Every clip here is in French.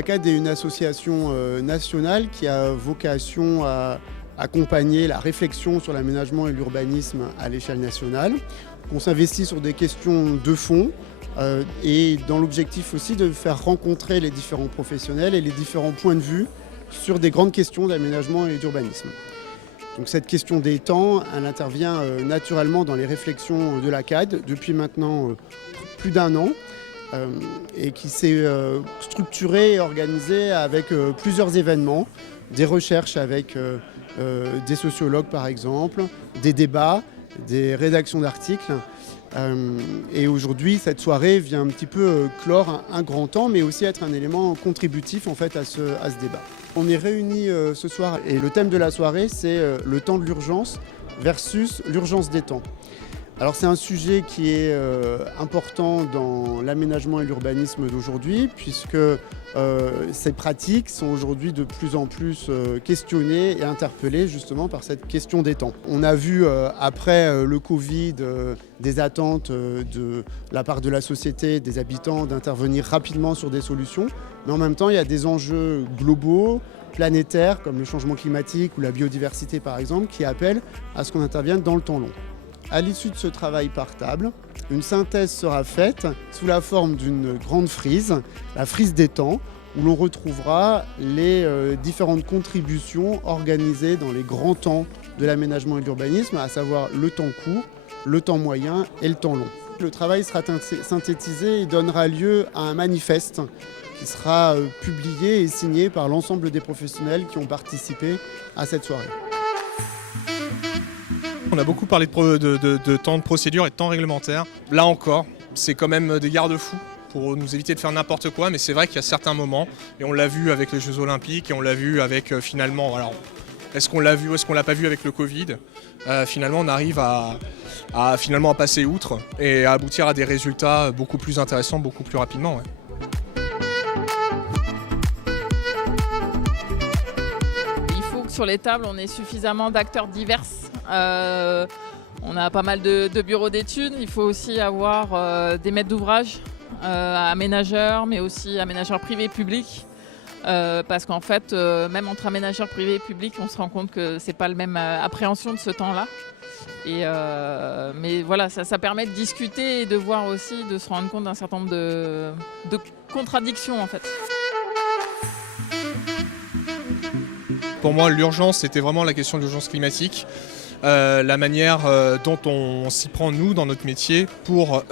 la CAD est une association nationale qui a vocation à accompagner la réflexion sur l'aménagement et l'urbanisme à l'échelle nationale. On s'investit sur des questions de fond et dans l'objectif aussi de faire rencontrer les différents professionnels et les différents points de vue sur des grandes questions d'aménagement et d'urbanisme. Donc cette question des temps, elle intervient naturellement dans les réflexions de la CAD depuis maintenant plus d'1 an et qui s'est structurée et organisée avec plusieurs événements, des recherches avec des sociologues par exemple, des débats, des rédactions d'articles. Et aujourd'hui, cette soirée vient un petit peu clore un grand temps, mais aussi être un élément contributif en fait, à ce débat. On est réunis ce soir et le thème de la soirée, c'est le temps de l'urgence versus l'urgence des temps. Alors c'est un sujet qui est important dans l'aménagement et l'urbanisme d'aujourd'hui, puisque ces pratiques sont aujourd'hui de plus en plus questionnées et interpellées justement par cette question des temps. On a vu après le Covid des attentes de la part de la société, des habitants, d'intervenir rapidement sur des solutions, mais en même temps il y a des enjeux globaux, planétaires, comme le changement climatique ou la biodiversité par exemple, qui appellent à ce qu'on intervienne dans le temps long. À l'issue de ce travail par table, une synthèse sera faite sous la forme d'une grande frise, la frise des temps, où l'on retrouvera les différentes contributions organisées dans les grands temps de l'aménagement et de l'urbanisme, à savoir le temps court, le temps moyen et le temps long. Le travail sera synthétisé et donnera lieu à un manifeste qui sera publié et signé par l'ensemble des professionnels qui ont participé à cette soirée. On a beaucoup parlé de temps de procédure et de temps réglementaire. Là encore, c'est quand même des garde-fous pour nous éviter de faire n'importe quoi, mais c'est vrai qu'il y a certains moments, et on l'a vu avec les Jeux Olympiques, et on l'a vu avec finalement, alors est-ce qu'on l'a vu ou est-ce qu'on l'a pas vu avec le Covid, finalement on arrive à passer outre et à aboutir à des résultats beaucoup plus intéressants, beaucoup plus rapidement. Ouais. Sur les tables, on ait suffisamment d'acteurs divers. On a pas mal de bureaux d'études. Il faut aussi avoir des maîtres d'ouvrage, aménageurs, mais aussi aménageurs privés et publics. Parce qu'en fait, même entre aménageurs privés et publics, on se rend compte que c'est pas la même appréhension de ce temps-là. Mais voilà, ça permet de discuter et de voir aussi, de se rendre compte d'un certain nombre de contradictions en fait. Pour moi, l'urgence, c'était vraiment la question de l'urgence climatique. La manière dont on s'y prend, nous, dans notre métier, pour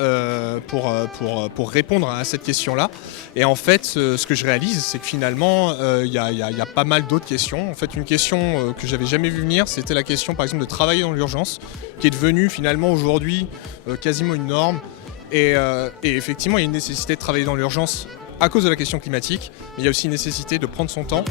répondre à cette question-là. Et en fait, ce que je réalise, c'est que finalement, il y a pas mal d'autres questions. En fait, une question que j'avais jamais vu venir, c'était la question, par exemple, de travailler dans l'urgence, qui est devenue finalement aujourd'hui quasiment une norme. Et effectivement, il y a une nécessité de travailler dans l'urgence à cause de la question climatique, mais il y a aussi une nécessité de prendre son temps.